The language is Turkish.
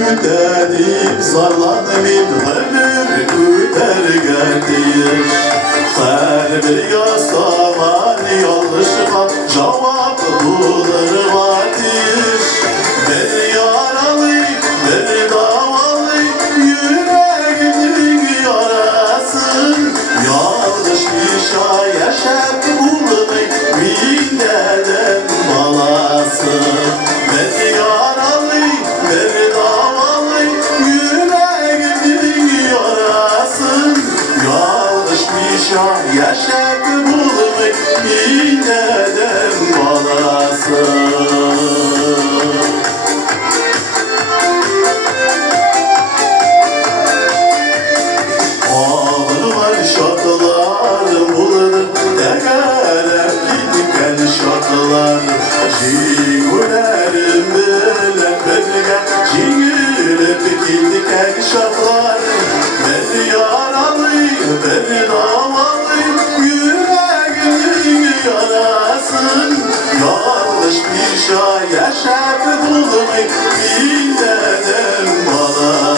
ütenim zarlandım ömür üter geldim. Her bir yasaman yanlışıma cevap bulur vardır. Beni yaralı, beni davalı, yüreğimin yarası. Yanlış işe yaşap bulur bin dedem balası. Beni yaralı, beni davalı, yüreğimin yarası. Yanlış işe yaşap bulur bin dedem balası. Şarkılar bulur tekerem gitken şarkılar. Cigulerim bilen belge cigülüp gitken şarkılar. Beni yaralı, beni davalı, yüreğimin yarasın. Yanlış bir şey yaşap bulur bin dedem bana.